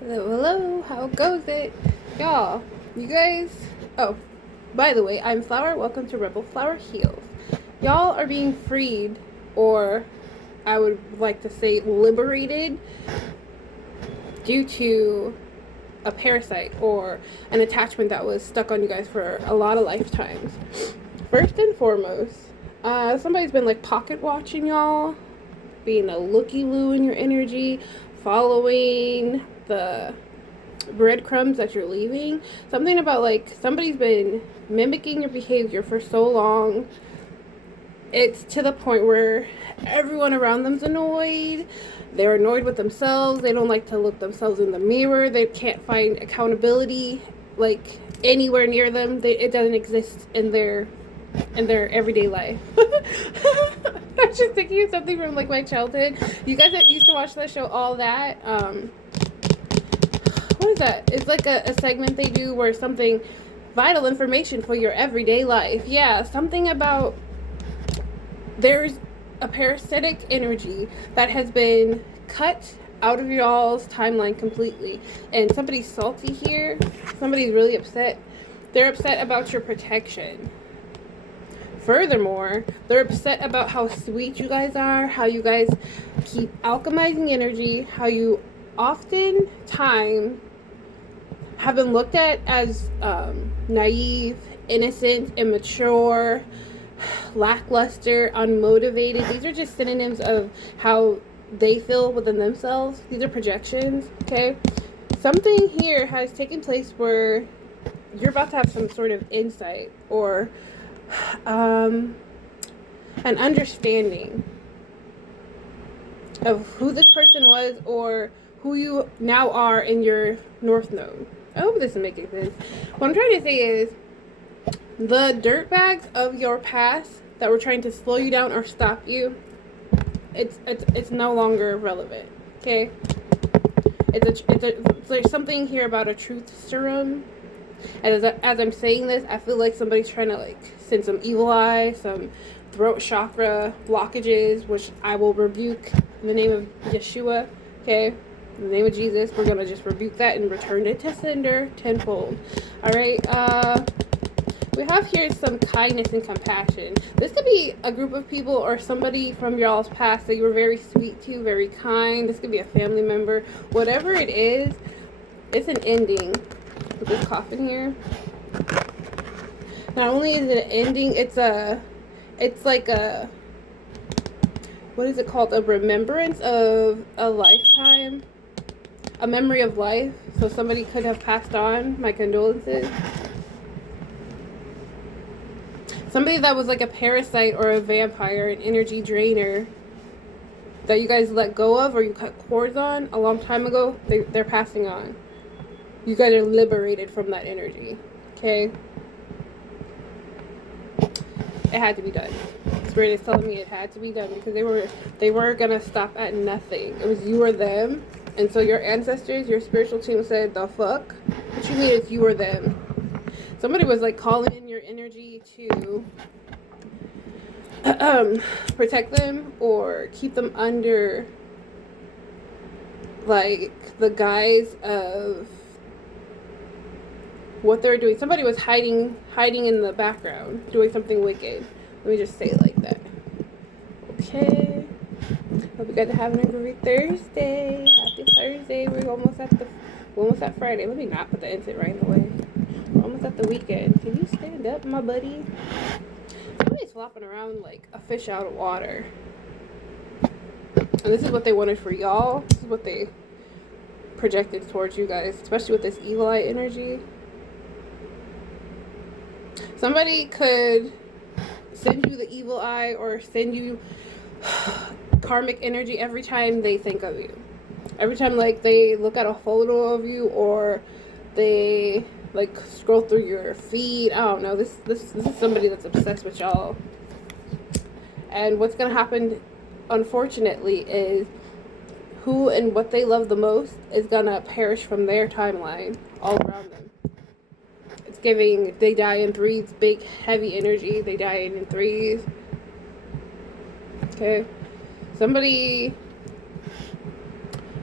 Hello, how goes it? Y'all, you guys. Oh, by the way, I'm Flower. Welcome to Rebel Flower Heals. Y'all are being freed, or I would like to say liberated, due to a parasite or an attachment that was stuck on you guys for a lot of lifetimes. First and foremost, somebody's been like pocket watching y'all, being a looky-loo in your energy, following the breadcrumbs that you're leaving. Something about like somebody's been mimicking your behavior for so long. It's to the point where everyone around them's annoyed. They're annoyed with themselves. They don't like to look themselves in the mirror. They can't find accountability like anywhere near them. It doesn't exist in their everyday life. I'm just thinking of something from like my childhood. You guys that used to watch that show, All That. What is that? It's like a segment they do where something vital information for your everyday life. Yeah, something about there's a parasitic energy that has been cut out of y'all's timeline completely. And somebody's salty here. Somebody's really upset. They're upset about your protection. Furthermore, they're upset about how sweet you guys are, how you guys keep alchemizing energy, how you oftentimes have been looked at as naive, innocent, immature, lackluster, unmotivated. These are just synonyms of how they feel within themselves. These are projections, okay? Something here has taken place where you're about to have some sort of insight or an understanding of who this person was or who you now are in your North Node. I hope this is making sense. What I'm trying to say is the dirtbags of your past that were trying to slow you down or stop you, it's no longer relevant. Okay? There's something here about a truth serum. And as I'm saying this, I feel like somebody's trying to like send some evil eye, some throat chakra blockages, which I will rebuke in the name of Yeshua. Okay? In the name of Jesus, we're gonna just rebuke that and return it to sender tenfold. Alright, we have here some kindness and compassion. This could be a group of people or somebody from y'all's past that you were very sweet to, very kind. This could be a family member. Whatever it is, it's an ending. With this coffin here. Not only is it an ending, it's like a, what is it called? A remembrance of a lifetime. A memory of life. So somebody could have passed on. My condolences. Somebody that was like a parasite or a vampire, an energy drainer that you guys let go of or you cut cords on a long time ago, they're passing on. You guys are liberated from that energy. Okay? It had to be done. Spirit is telling me it had to be done because they weren't gonna stop at nothing. It was you or them. And so your ancestors, your spiritual team said, the fuck? What you mean it's you or them? Somebody was like calling in your energy to protect them or keep them under like the guise of what they're doing. Somebody was hiding in the background, doing something wicked. Let me just say it like that. Okay. Hope you guys are having a great Thursday. Happy Thursday. We're almost at Friday. Let me not put the incense right in the way. We're almost at the weekend. Can you stand up, my buddy? Somebody's flopping around like a fish out of water. And this is what they wanted for y'all. This is what they projected towards you guys, especially with this evil eye energy. Somebody could send you the evil eye or send you karmic energy every time they think of you. Every time like they look at a photo of you or they like scroll through your feed. I don't know. This is somebody that's obsessed with y'all. And what's gonna happen, unfortunately, is who and what they love the most is gonna perish from their timeline all around them. It's giving, they die in threes, big, heavy energy. They die in threes. Okay. Somebody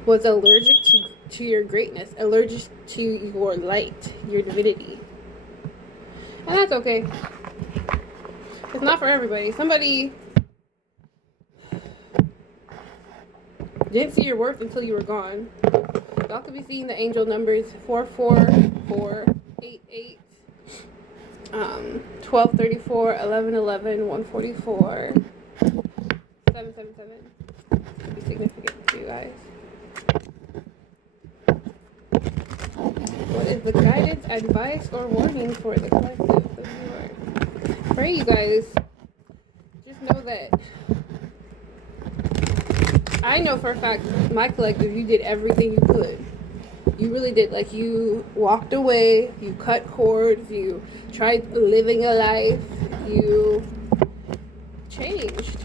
was allergic to to your greatness, allergic to your light, your divinity. And that's okay. It's not for everybody. Somebody didn't see your worth until you were gone. Y'all could be seeing the angel numbers 44488, 1234, 1111, 144, 777. Be significant to you guys. What is the guidance, advice, or warning for the collective, the viewer? Pray, you guys. Just know that I know for a fact, my collective, you did everything you could. You really did. Like, you walked away, you cut cords, you tried living a life, you changed.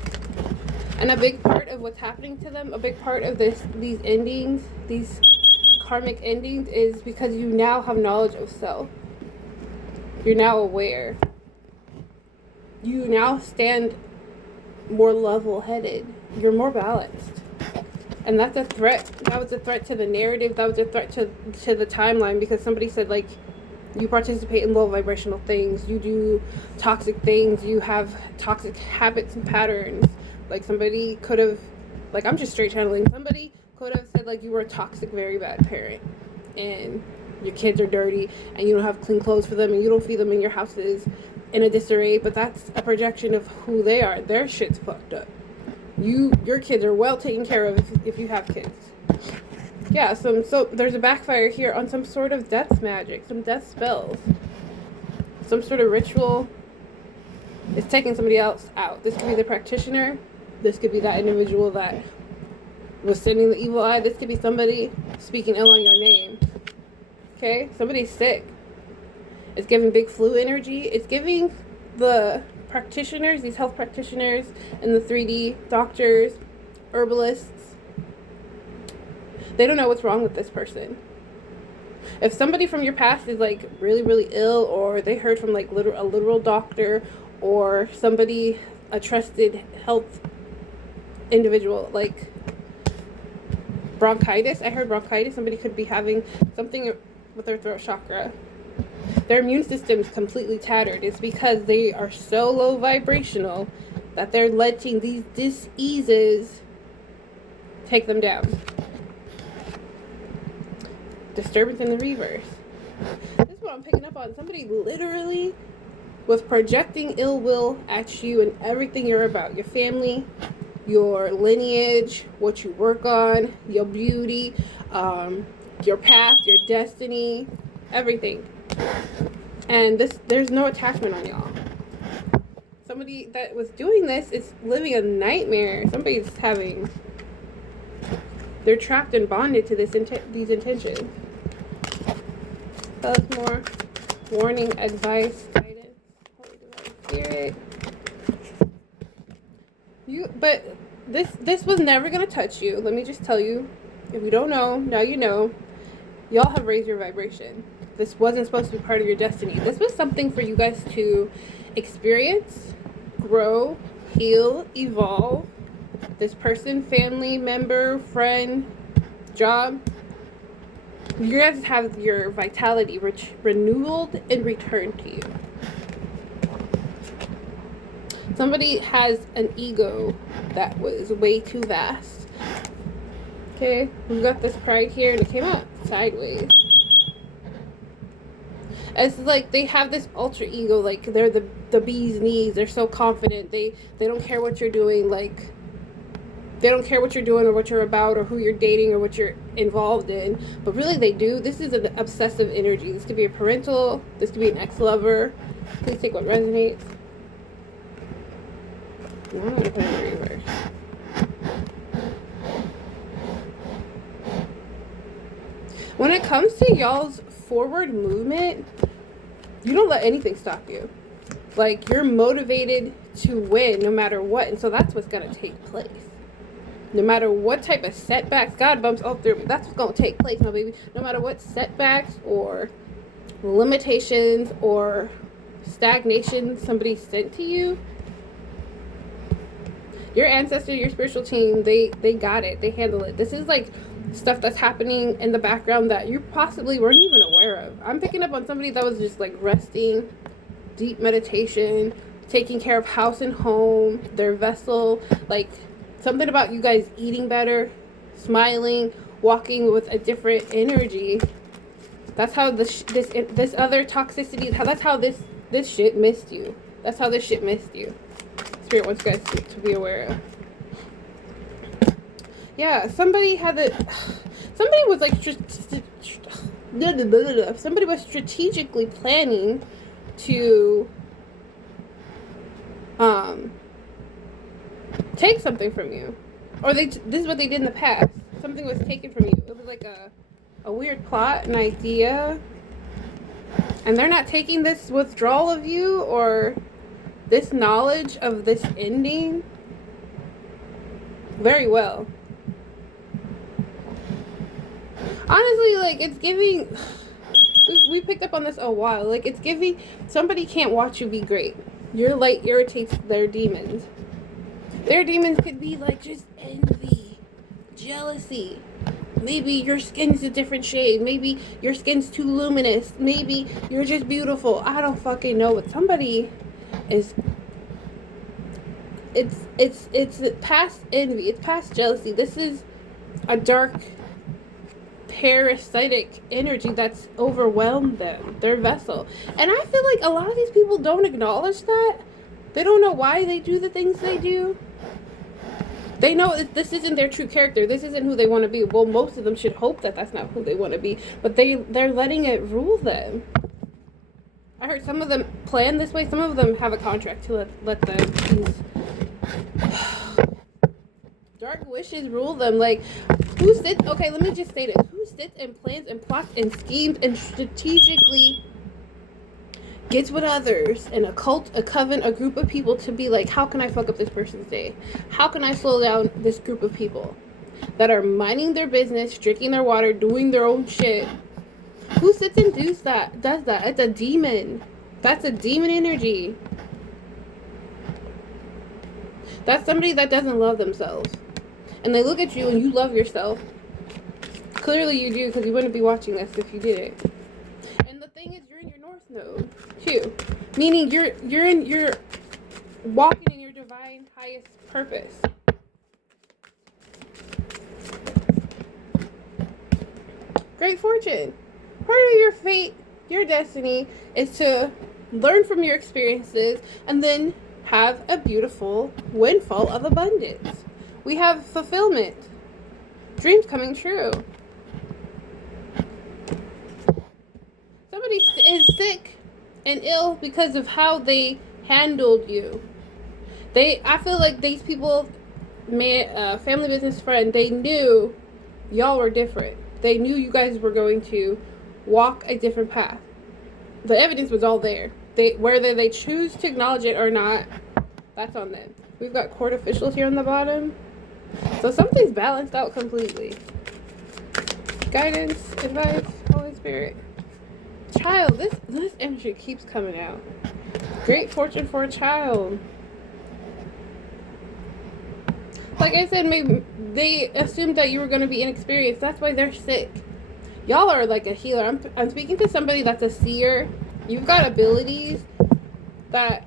And a big part of what's happening to them, a big part of these endings, these karmic endings, is because you now have knowledge of self. You're now aware. You now stand more level-headed. You're more balanced. And that's a threat. That was a threat to the narrative. That was a threat to the timeline, because somebody said, like, you participate in low vibrational things. You do toxic things. You have toxic habits and patterns. Like, somebody could have, like, I'm just straight channeling. Somebody could have said, like, you were a toxic, very bad parent. And your kids are dirty. And you don't have clean clothes for them. And you don't feed them. And your house is in a disarray. But that's a projection of who they are. Their shit's fucked up. Your kids are well taken care of if you have kids. Yeah, so there's a backfire here on some sort of death magic, some death spells, some sort of ritual. It's taking somebody else out. This could be the practitioner. This could be that individual that was sending the evil eye. This could be somebody speaking ill on your name. Okay? Somebody's sick. It's giving big flu energy. It's giving the practitioners, these health practitioners, and the 3D doctors, herbalists, they don't know what's wrong with this person. If somebody from your past is, like, really, really ill, or they heard from, like, a literal doctor, or somebody, a trusted health individual, like bronchitis. I heard bronchitis. Somebody could be having something with their throat chakra. Their immune system is completely tattered. It's because they are so low vibrational that they're letting these diseases take them down. Disturbance in the reverse. This is what I'm picking up on. Somebody literally was projecting ill will at you and everything you're about. Your family, your lineage, what you work on, your beauty, your path, your destiny, everything. And there's no attachment on y'all. Somebody that was doing this is living a nightmare. Somebody's they're trapped and bonded to these intentions. Tell us more. Warning, advice, guidance, Holy Divine Spirit. But this was never gonna touch you. Let me just tell you. If you don't know, now you know. Y'all have raised your vibration. This wasn't supposed to be part of your destiny. This was something for you guys to experience, grow, heal, evolve. This person, family member, friend, job. You guys have your vitality renewed and returned to you. Somebody has an ego that was way too vast. Okay, we've got this pride here, and it came out sideways. It's like they have this ultra ego, like they're the bee's knees. They're so confident. They don't care what you're doing. Like, they don't care what you're doing or what you're about or who you're dating or what you're involved in. But really they do. This is an obsessive energy. This could be a parental. This could be an ex-lover. Please take what resonates. I'm going to put it in reverse. When it comes to y'all's forward movement, you don't let anything stop you. Like, you're motivated to win no matter what. And so that's what's going to take place. No matter what type of setbacks, God bumps all through, that's what's going to take place, my baby. No matter what setbacks or limitations or stagnation somebody sent to you, your ancestor, your spiritual team, they got it. They handle it. This is like stuff that's happening in the background that you possibly weren't even aware of. I'm picking up on somebody that was just like resting, deep meditation, taking care of house and home, their vessel, like something about you guys eating better, smiling, walking with a different energy. That's how this other toxicity, that's how this shit missed you. That's how this shit missed you. Spirit wants you guys to be aware of. Yeah, somebody was like, somebody was strategically planning to take something from you. Or this is what they did in the past. Something was taken from you. It was like a weird plot, an idea. And they're not taking this withdrawal of you or this knowledge of this ending very well. Honestly, like, it's giving... We picked up on this a while. Like, it's giving... Somebody can't watch you be great. Your light irritates their demons. Their demons could be, like, just envy, jealousy. Maybe your skin's a different shade. Maybe your skin's too luminous. Maybe you're just beautiful. I don't fucking know. But somebody is... It's past envy. It's past jealousy. This is a dark... parasitic energy that's overwhelmed them, their vessel. And I feel like a lot of these people don't acknowledge that. They don't know why they do the things they do. They know that this isn't their true character. This isn't who they want to be. Well, most of them should hope that that's not who they want to be, but they're letting it rule them. I heard some of them plan this way. Some of them have a contract to let these dark wishes rule them. Like, okay, let me just say this. Who sits and plans and plots and schemes and strategically gets with others in a cult, a coven, a group of people to be like, how can I fuck up this person's day? How can I slow down this group of people that are minding their business, drinking their water, doing their own shit? Who sits and does that? It's a demon. That's a demon energy. That's somebody that doesn't love themselves. And they look at you and you love yourself. Clearly you do, because you wouldn't be watching this if you didn't. And the thing is, you're in your north node too, meaning you're walking in your divine highest purpose. Great fortune. Part of your fate, your destiny, is to learn from your experiences and then have a beautiful windfall of abundance. We have fulfillment. Dreams coming true. Somebody is sick and ill because of how they handled you. I feel like these people, family business friend, they knew y'all were different. They knew you guys were going to walk a different path. The evidence was all there. Whether they choose to acknowledge it or not, that's on them. We've got court officials here on the bottom. So something's balanced out completely. Guidance, advice, Holy Spirit. Child, this energy keeps coming out. Great fortune for a child. Like I said, maybe they assumed that you were going to be inexperienced. That's why they're sick. Y'all are like a healer. I'm speaking to somebody that's a seer. You've got abilities that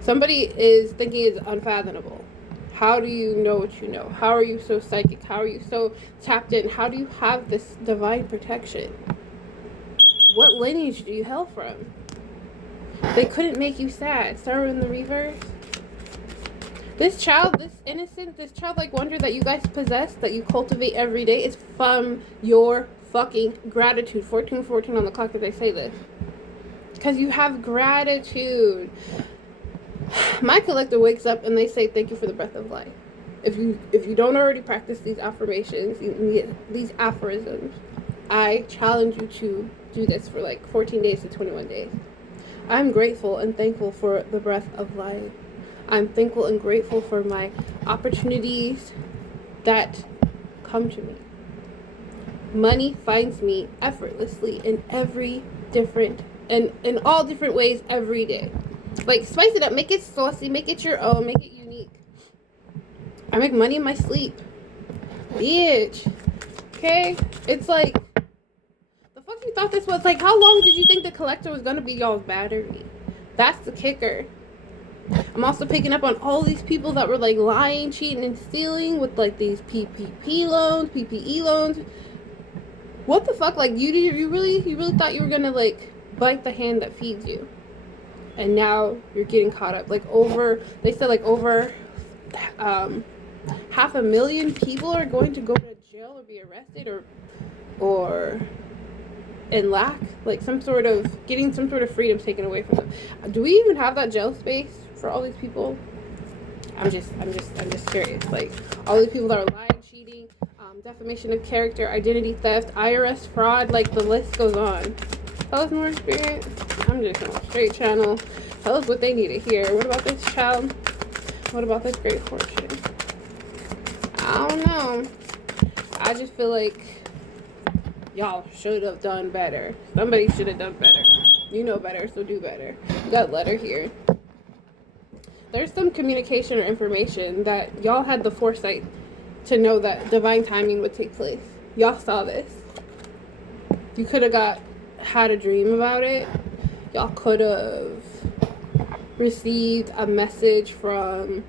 somebody is thinking is unfathomable. How do you know what you know? How are you so psychic? How are you so tapped in? How do you have this divine protection? What lineage do you hail from? They couldn't make you sad. Sorrow in the reverse. This child, this innocent, this childlike wonder that you guys possess, that you cultivate every day, is from your fucking gratitude. 1414 on the clock as I say this. Because you have gratitude. My collector wakes up and they say, thank you for the breath of life. If you don't already practice these affirmations, these aphorisms, I challenge you to do this for like 14 days to 21 days. I'm grateful and thankful for the breath of life. I'm thankful and grateful for my opportunities that come to me. Money finds me effortlessly in all different ways every day. Like, spice it up, make it saucy, make it your own, make it unique. I make money in my sleep. Bitch. Okay? It's like, the fuck you thought this was? Like, how long did you think the collector was gonna be y'all's battery? That's the kicker. I'm also picking up on all these people that were like lying, cheating, and stealing with like these PPE loans. What the fuck? Like, you really thought you were gonna like bite the hand that feeds you, and now you're getting caught up. Like they said like over 500,000 people are going to go to jail or be arrested or and lack like getting some sort of freedom taken away from them. Do we even have that jail space for all these people? I'm just curious. Like, all these people that are lying, cheating, defamation of character, identity theft, IRS fraud, like the list goes on. Tell us more experience. I'm just on a straight channel. Tell us what they need to hear. What about this child? What about this great fortune? I don't know. I just feel like y'all should have done better. Somebody should have done better. You know better, so do better. You got a letter here. There's some communication or information that y'all had the foresight to know that divine timing would take place. Y'all saw this. You could have had a dream about it. Y'all could have received a message from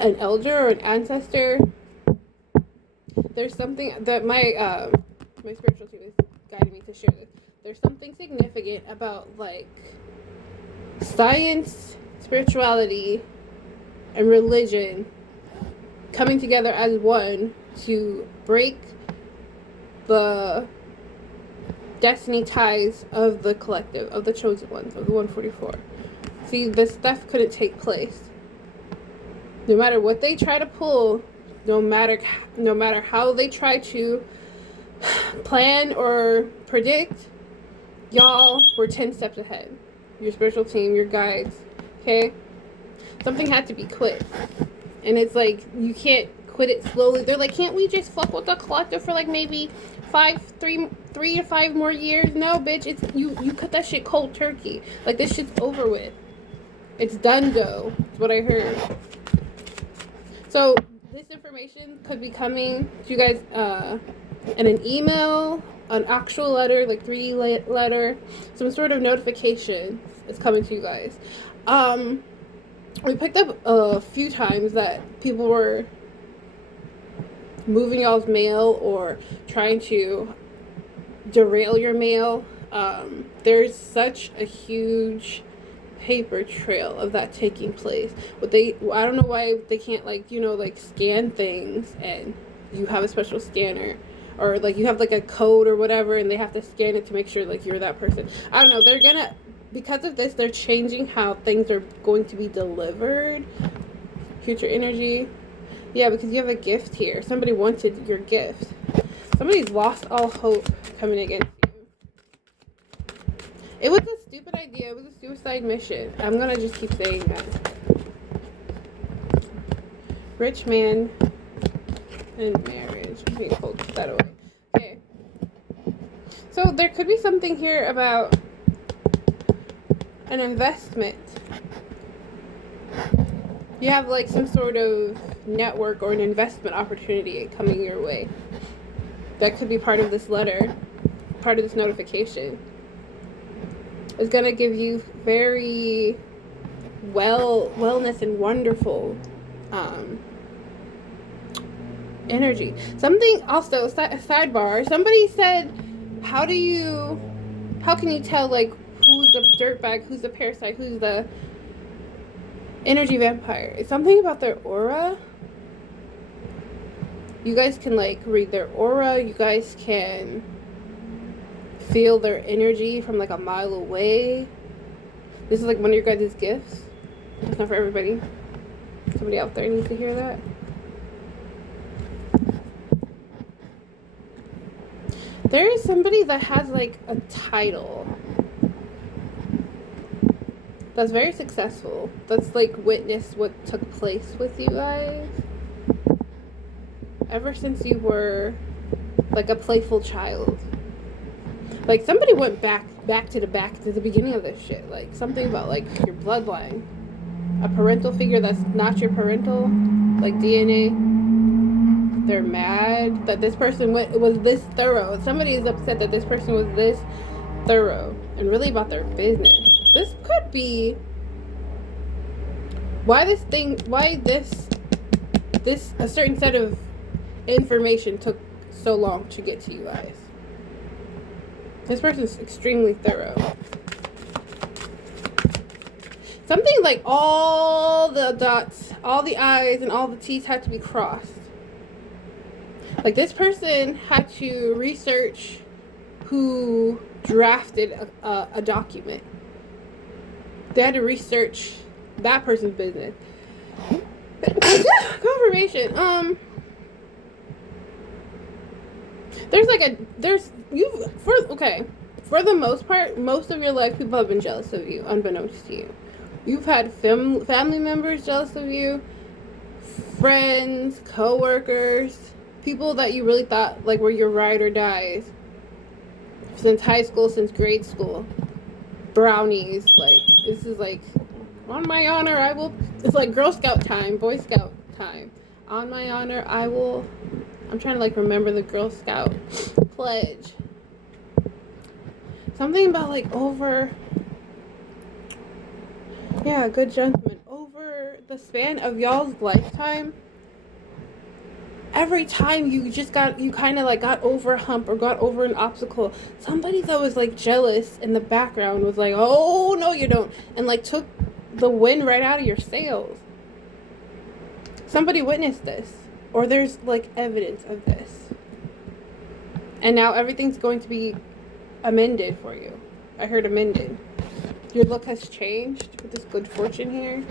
an elder or an ancestor. There's something that my spiritual team is guiding me to share this. There's something significant about like science, spirituality, and religion coming together as one to break the destiny ties of the collective, of the chosen ones, of the 144. See, this stuff couldn't take place. No matter what they try to pull, no matter how they try to plan or predict, y'all were 10 steps ahead. Your spiritual team, your guides, okay? Something had to be quit. And it's like, you can't quit it slowly. They're like, can't we just fuck with the collective for like maybe 3 to 5 more years? No, bitch, it's you cut that shit cold turkey. Like, this shit's over with. It's done, go. That's what I heard. So this information could be coming to you guys in an email, an actual letter, like 3D letter, some sort of notification is coming to you guys. We picked up a few times that people were moving y'all's mail or trying to derail your mail. There's such a huge paper trail of that taking place. I don't know why they can't like scan things and you have a special scanner, or like you have like a code or whatever and they have to scan it to make sure like you're that person. I don't know, because of this, they're changing how things are going to be delivered. Future energy. Yeah, because you have a gift here. Somebody wanted your gift. Somebody's lost all hope coming against you. It was a stupid idea. It was a suicide mission. I'm going to just keep saying that. Rich man and marriage. I'm going to hold that away. Okay. So there could be something here about an investment. You have like some sort of network or an investment opportunity coming your way. That could be part of this letter, part of this notification. It's going to give you very wellness and wonderful energy. Something also, sidebar, somebody said, how can you tell like who's the dirtbag, who's the parasite, who's the energy vampire? It's something about their aura. You guys can like read their aura. You guys can feel their energy from like a mile away. This is like one of your guys' gifts. It's not for everybody. Somebody out there needs to hear that. There is somebody that has like a title that's very successful, that's like witnessed what took place with you guys ever since you were like a playful child. Like somebody went back to the beginning of this shit. Like something about like your bloodline, a parental figure that's not your parental, like DNA. they're mad that this person was this thorough. Somebody is upset that this person was this thorough and really about their business. This could be why this a certain set of information took so long to get to you guys. This person's extremely thorough. Something like all the dots, all the I's, and all the T's had to be crossed. Like this person had to research who drafted a document. They had to research that person's business. Confirmation. For the most part, most of your life, people have been jealous of you, unbeknownst to you. You've had family members jealous of you, friends, co-workers, people that you really thought like were your ride or dies. Since high school, since grade school. Brownies, like, this is like, on my honor, I will, it's like Girl Scout time, Boy Scout time. On my honor, I will, I'm trying to like remember the Girl Scout pledge. Something about like good gentleman, over the span of y'all's lifetime, every time you kind of like got over a hump or got over an obstacle, somebody that was like jealous in the background was like, oh no you don't, and like took the wind right out of your sails. Somebody witnessed this, or there's like evidence of this, and now everything's going to be amended for you. I heard amended. Your luck has changed with this good fortune here.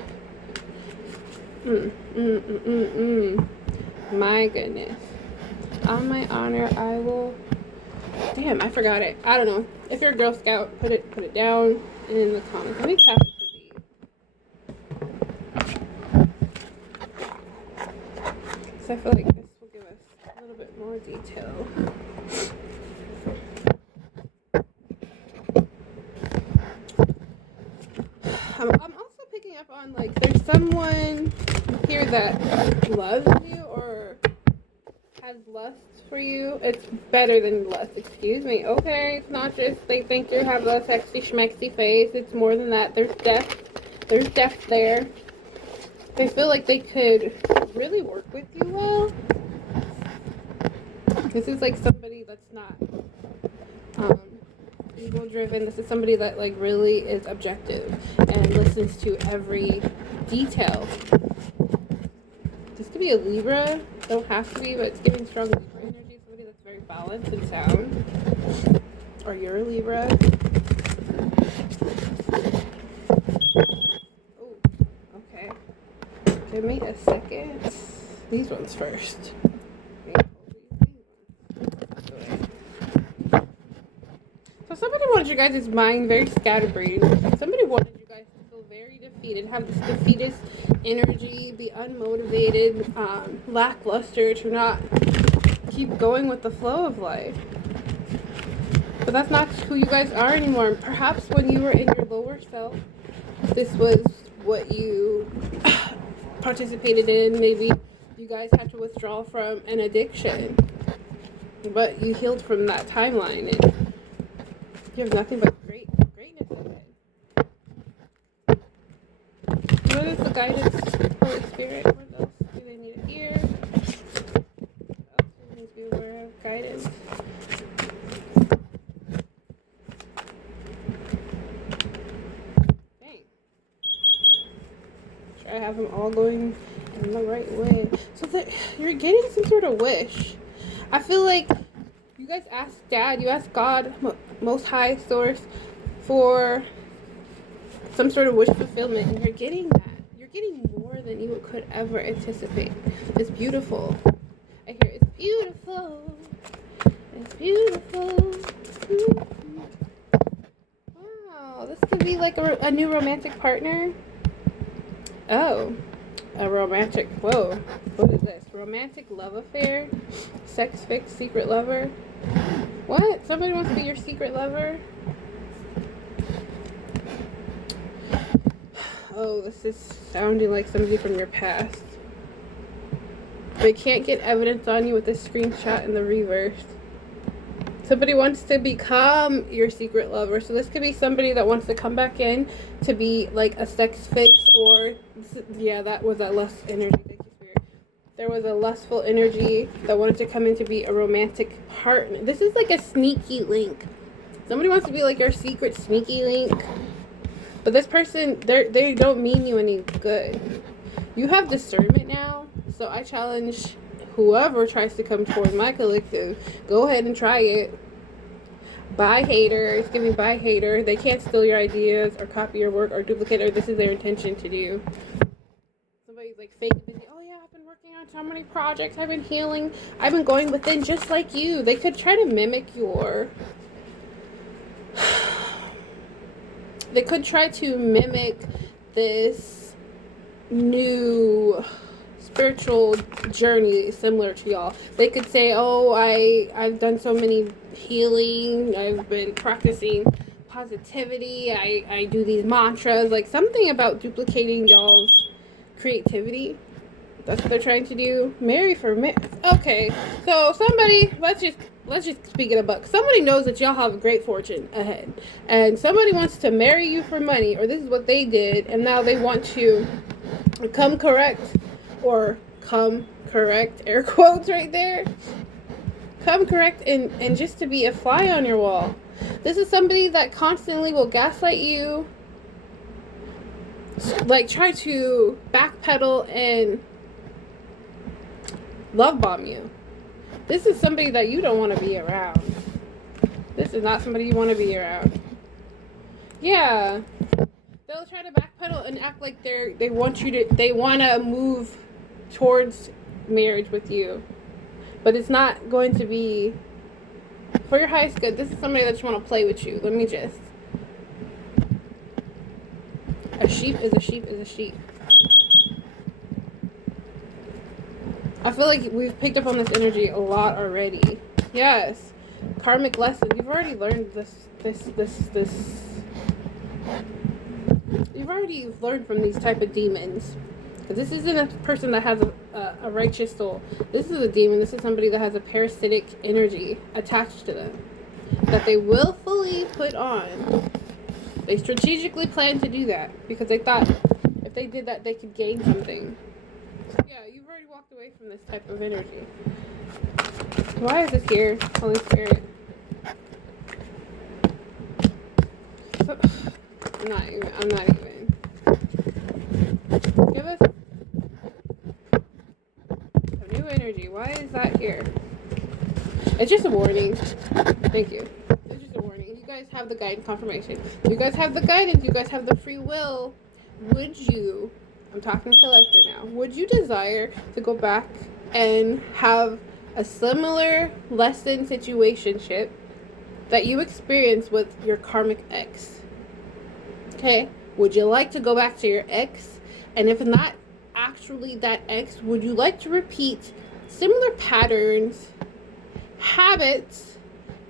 My goodness. On my honor, I will. Damn, I forgot it. I don't know. If you're a Girl Scout, put it down in the comments. Let me tap into these. So I feel like this will give us a little bit more detail. I'm also picking up on like there's someone here that loves you or has lust for you. It's better than lust, excuse me. Okay, it's not just they think you have a sexy schmexy face. It's more than that. There's depth there. They feel like they could really work with you well. This is like somebody that's not ego driven. This is somebody that like really is objective and listens to every detail. This could be a Libra. Don't have to be, but it's giving strong Libra energy. Somebody that's very balanced and sound. Or you're a Libra. Oh, okay. Give me a second. These ones first. So somebody wanted you guys' mind very scatterbrained. Somebody wanted you guys to feel very defeated, have this defeatist energy, be unmotivated, lackluster, to not keep going with the flow of life. But that's not who you guys are anymore. Perhaps when you were in your lower self, this was what you participated in. Maybe you guys had to withdraw from an addiction, but you healed from that timeline and you have nothing but greatness ahead. What is the guidance, Holy Spirit? What else do they need to hear? What else do they need to be aware of? Guidance. Dang. Try to have them all going in the right way. So that you're getting some sort of wish. I feel like you guys ask Dad, you ask God, Most High Source, for some sort of wish fulfillment, and you're getting that. You're getting more than you could ever anticipate. It's beautiful. I hear it's beautiful. It's beautiful. Mm-hmm. Wow, this could be like a new romantic partner. Oh, a romantic, whoa, what is this? Romantic love affair? Sex fix, secret lover? What? Somebody wants to be your secret lover? Oh, this is sounding like somebody from your past. They can't get evidence on you with the screenshot in the reverse. Somebody wants to become your secret lover. So this could be somebody that wants to come back in to be like a sex fix, or yeah, that was that lust energy. Thank you, Spirit. There was a lustful energy that wanted to come in to be a romantic partner. This is like a sneaky link. Somebody wants to be like your secret sneaky link. But this person, they don't mean you any good. You have discernment now. So I challenge whoever tries to come toward my collective, go ahead and try it. Bye, hater. It's giving bye, hater. They can't steal your ideas or copy your work or duplicate it. This is their intention to do. Somebody's like fake busy. Oh yeah, I've been working on so many projects. I've been healing. I've been going within just like you. They could try to mimic your... They could try to mimic this new spiritual journey similar to y'all. They could say, oh, I've done so many healing, I've been practicing positivity, I do these mantras, like something about duplicating y'all's creativity. That's what they're trying to do. Marry for okay, so somebody, let's just speak it a buck. Somebody knows that y'all have a great fortune ahead, and somebody wants to marry you for money, or this is what they did, and now they want to come correct, air quotes right there, come correct, and just to be a fly on your wall. This is somebody that constantly will gaslight you, like try to backpedal and love bomb you. This is somebody that you don't want to be around. This is not somebody you want to be around. Yeah. They'll try to backpedal and act like they want to move towards marriage with you. But it's not going to be for your highest good. This is somebody that you want to play with you. Let me just... A sheep is a sheep is a sheep. I feel like we've picked up on this energy a lot already. Yes. Karmic lesson. You've already learned this. You've already learned from these type of demons. This isn't a person that has a righteous soul. This is a demon. This is somebody that has a parasitic energy attached to them that they willfully put on. They strategically planned to do that because they thought if they did that, they could gain something. Yeah, you've already walked away from this type of energy. Why is this here, Holy Spirit? So, I'm not even. Give us a new energy. Why is that here? It's just a warning. Thank you. It's just a warning. You guys have the guidance confirmation. You guys have the guidance. You guys have the free will. Would you, I'm talking collective now, would you desire to go back and have a similar lesson situationship that you experienced with your karmic ex? Okay? Would you like to go back to your ex? And if not actually that ex, would you like to repeat similar patterns, habits,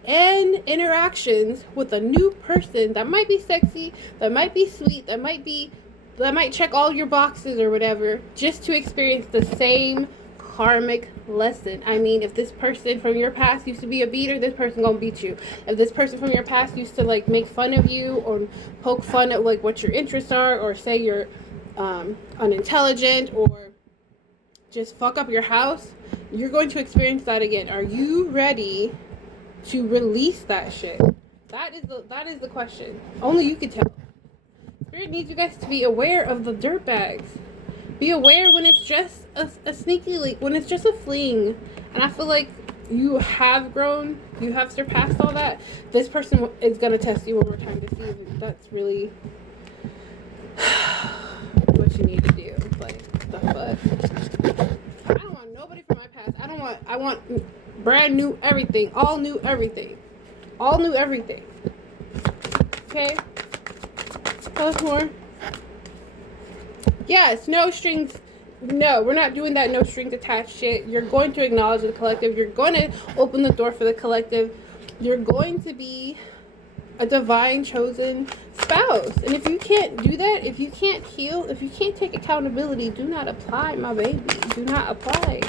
and interactions with a new person that might be sexy, that might be sweet, that might check all your boxes or whatever, just to experience the same karmic lesson? I mean, if this person from your past used to be a beater, this person gonna beat you. If this person from your past used to like make fun of you or poke fun at like what your interests are, or say you're unintelligent, or just fuck up your house, you're going to experience that again. Are you ready to release that shit? That is the question. Only you can tell. Spirit needs you guys to be aware of the dirt bags. Be aware when it's just a sneaky leak, when it's just a fling. And I feel like you have grown, you have surpassed all that. This person is going to test you one more time to see if that's really what you need to do. Like, the fuck? I don't want nobody from my past. I want brand new everything. All new everything. All new everything. Okay? Tell us more. Yes, no strings. No, we're not doing that no strings attached shit. You're going to acknowledge the collective. You're going to open the door for the collective. You're going to be a divine chosen spouse. And if you can't do that, if you can't heal, if you can't take accountability, do not apply, my baby. Do not apply.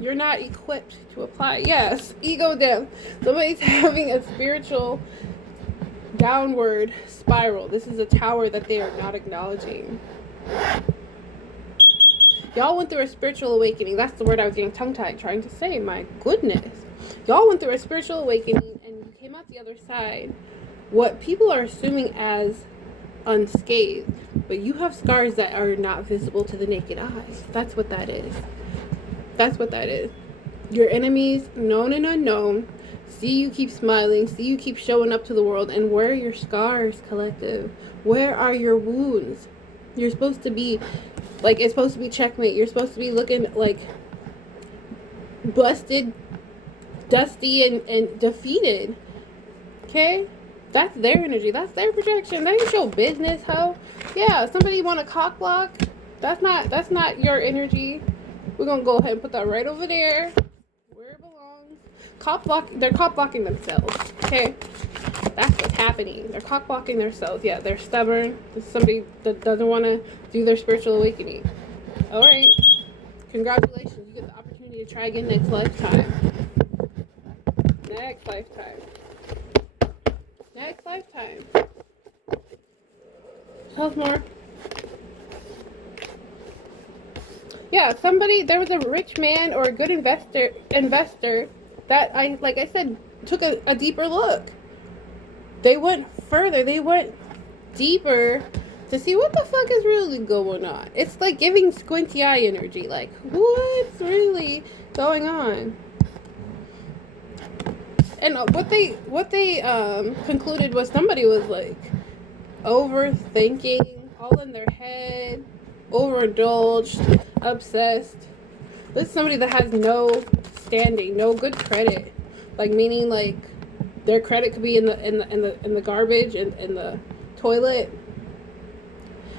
You're not equipped to apply. Yes, ego death. Somebody's having a spiritual downward spiral. This is a tower that they are not acknowledging. Y'all went through a spiritual awakening. That's the word I was getting tongue-tied trying to say. My goodness. Y'all went through a spiritual awakening and you came out the other side. What people are assuming as unscathed, but you have scars that are not visible to the naked eye. That's what that is. That's what that is. Your enemies, known and unknown, see you keep smiling, see you keep showing up to the world, and where are your scars, collective? Where are your wounds? You're supposed to be, like, it's supposed to be checkmate. You're supposed to be looking, like, busted, dusty, and defeated. Okay? That's their energy. That's their projection. That ain't your business, ho. Yeah, somebody want a cock block? That's not your energy. We're gonna go ahead and put that right over there where it belongs. They're cock blocking themselves. Okay? That's what's happening. They're cock blocking themselves. Yeah, they're stubborn. This is somebody that doesn't want to do their spiritual awakening. Alright. Congratulations. You get the opportunity to try again next lifetime. Next lifetime. Next lifetime. Tell us more. Yeah, there was a rich man or a good investor that like I said, took a deeper look. They went further. They went deeper to see what the fuck is really going on. It's like giving squinty eye energy. Like, what's really going on? And what they concluded was somebody was like overthinking, all in their head, overindulged, obsessed. This is somebody that has no standing, no good credit. Like, meaning like their credit could be in the garbage and in the toilet.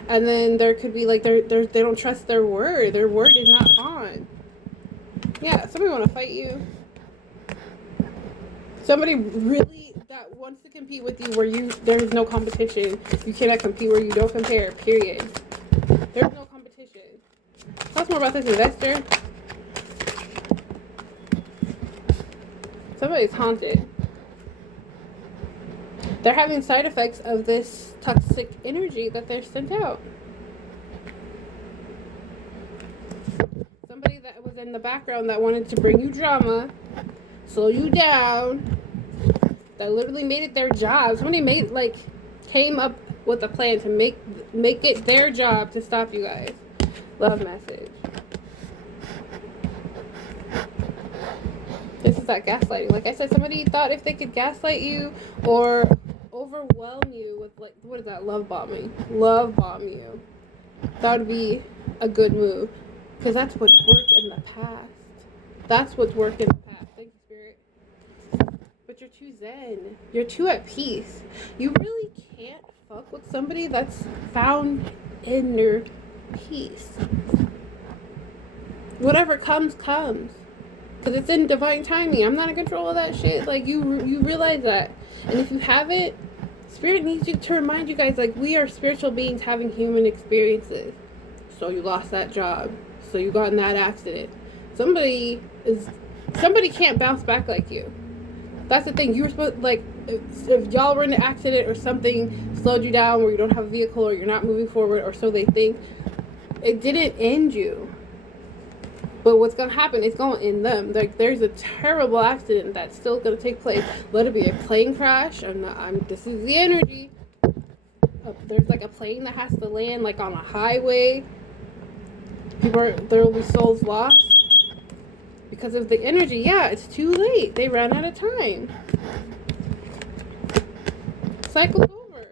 And then there could be like they don't trust their word. Their word is not on. Yeah, somebody want to fight you. Somebody really that wants to compete with you where there's no competition. You cannot compete where you don't compare, period. There's no competition. Tell us more about this investor. Somebody's haunted. They're having side effects of this toxic energy that they're sent out. Somebody that was in the background that wanted to bring you drama, slow you down, that literally made it their job. Somebody came up with a plan to make it their job to stop you guys. Love message. This is that gaslighting. Like I said, somebody thought if they could gaslight you or overwhelm you with, like, what is that? Love bombing. Love bomb you. That would be a good move. Because that's what worked in the past. That's what's worked in the past. Thank you, Spirit. But you're too zen. You're too at peace. You really can't fuck with somebody that's found inner peace. Whatever comes. Because it's in divine timing. I'm not in control of that shit. Like, you realize that. And if you haven't, Spirit needs you to remind you guys, like, we are spiritual beings having human experiences. So you lost that job. So you got in that accident. Somebody can't bounce back like you. That's the thing. You were supposed, like, if y'all were in an accident or something slowed you down where you don't have a vehicle or you're not moving forward, or so they think, it didn't end you. But what's going to happen is going to end them. Like, there's a terrible accident that's still going to take place. Let it be a plane crash. This is the energy. There's like a plane that has to land like on a highway. There will be souls lost because of the energy. Yeah, it's too late. They ran out of time. Cycle's over.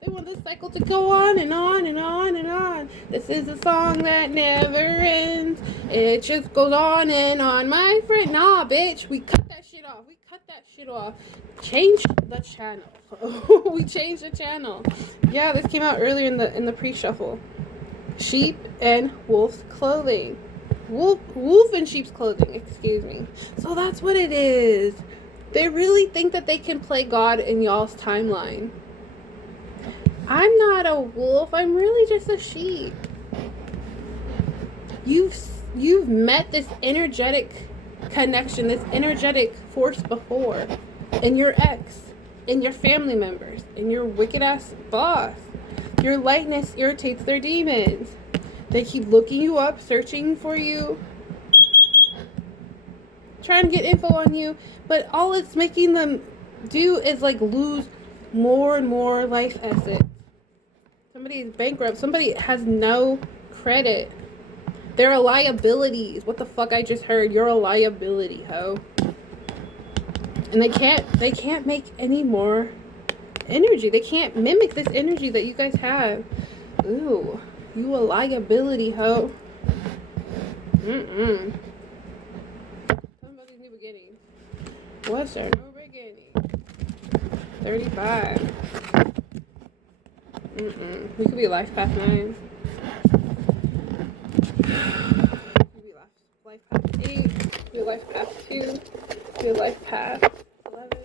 They want this cycle to go on and on and on and on. This is a song that never ends. It just goes on and on. My friend, nah, bitch. We cut that shit off. Change the channel. We changed the channel. Yeah, this came out earlier in the pre-shuffle. Sheep and wolf's clothing. Wolf in sheep's clothing, excuse me. So that's what it is. They really think that they can play God in y'all's timeline. I'm not a wolf. I'm really just a sheep. you've met this energetic connection, this energetic force before, in your ex, in your family members, in your wicked ass boss. Your lightness irritates their demons. They keep looking you up, searching for you, trying to get info on you, but all it's making them do is like lose more and more life assets. Somebody is bankrupt. Somebody has no credit. They're a liabilities. What the fuck I just heard? You're a liability, ho. And they can't make any more energy. They can't mimic this energy that you guys have. Ooh, you a liability, ho. Tell me about these new beginnings. What's our new beginning? 35. We could be life path 9. We could be life path 8. We could be life path 2. We could be life path 11.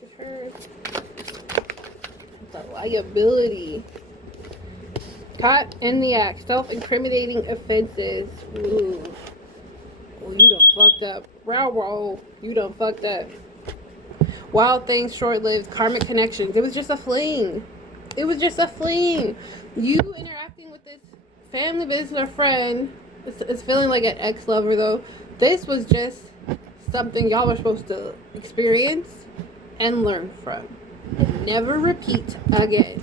Just heard. It's a liability. Caught in the act. Self-incriminating offenses. Ooh. Oh, you done fucked up. Row. You done fucked up. Wild things, short-lived, karmic connections. It was just a fling. It was just a fling. You interacting with this family business or friend, it's feeling like an ex-lover though. This was just something y'all were supposed to experience and learn from. And never repeat again.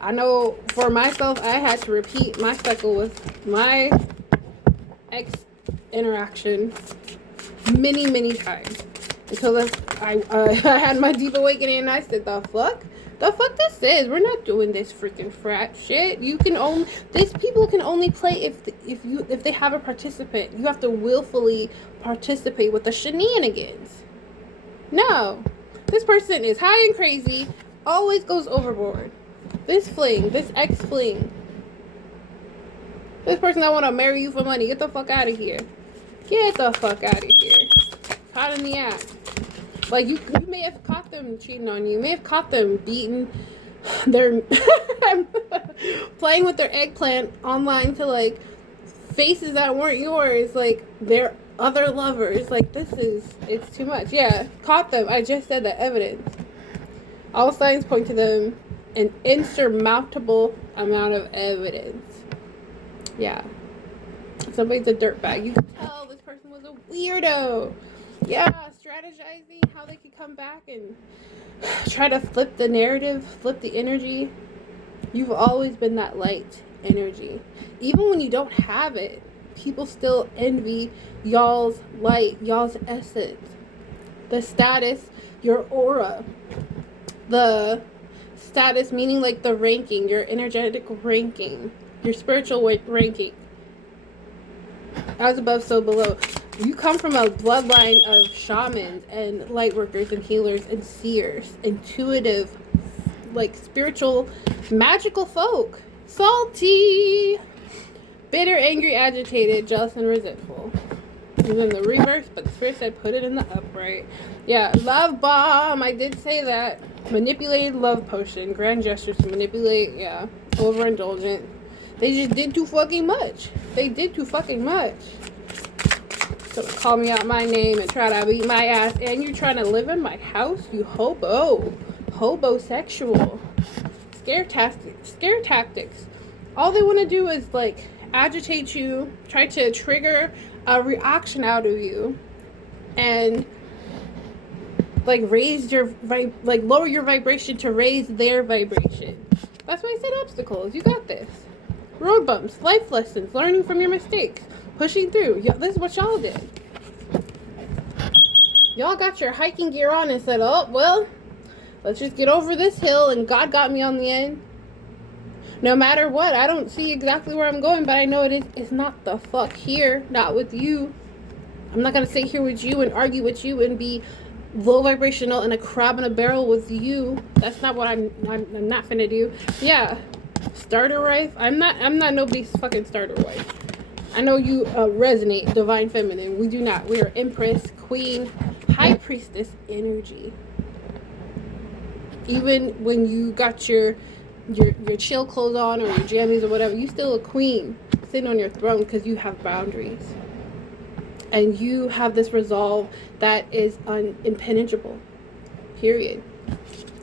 I know for myself, I had to repeat my cycle with my ex interaction many times. Until I had my deep awakening and I said, the fuck this is? We're not doing this freaking frat shit. These people can only play if they have a participant. You have to willfully participate with the shenanigans. No. This person is high and crazy, always goes overboard. This ex fling. This person that want to marry you for money, get the fuck out of here. Get the fuck out of here. Caught in the act. Like, you may have caught them cheating on you. You may have caught them beating their... playing with their eggplant online to, like, faces that weren't yours. Like, their other lovers. Like, it's too much. Yeah, caught them. I just said that evidence. All signs point to them. An insurmountable amount of evidence. Yeah. Somebody's a dirtbag. You can tell this person was a weirdo. Yeah, strategizing how they could come back and try to flip the narrative, flip the energy. You've always been that light energy. Even when you don't have it, people still envy y'all's light, y'all's essence. The status, your aura. The status meaning like the ranking, your energetic ranking, your spiritual ranking. As above, so below. You come from a bloodline of shamans and light workers and healers and seers, intuitive, like spiritual, magical folk. Salty, bitter, angry, agitated, jealous, and resentful. It was in the reverse, but the spirit said put it in the upright. Yeah, love bomb. I did say that. Manipulated love potion. Grand gestures to manipulate. Yeah, overindulgent. They just did too fucking much. They did too fucking much. So call me out my name and try to beat my ass, and you trying to live in my house, you hobosexual. Scare tactics. All they want to do is like agitate you, try to trigger a reaction out of you, and like lower your vibration to raise their vibration. That's why I said obstacles. You got this. Road bumps, life lessons, learning from your mistakes. Pushing through. This is what y'all did. Y'all got your hiking gear on and said, oh, well, let's just get over this hill, and God got me on the end. No matter what, I don't see exactly where I'm going, but I know it's not the fuck here. Not with you. I'm not going to sit here with you and argue with you and be low vibrational and a crab in a barrel with you. That's not what I'm not finna do. Yeah. Starter wife? I'm not nobody's fucking starter wife. I know you resonate, divine feminine. We do not. We are empress, queen, high priestess energy. Even when you got your chill clothes on or your jammies or whatever, you still a queen sitting on your throne because you have boundaries. And you have this resolve that is impenetrable. Period.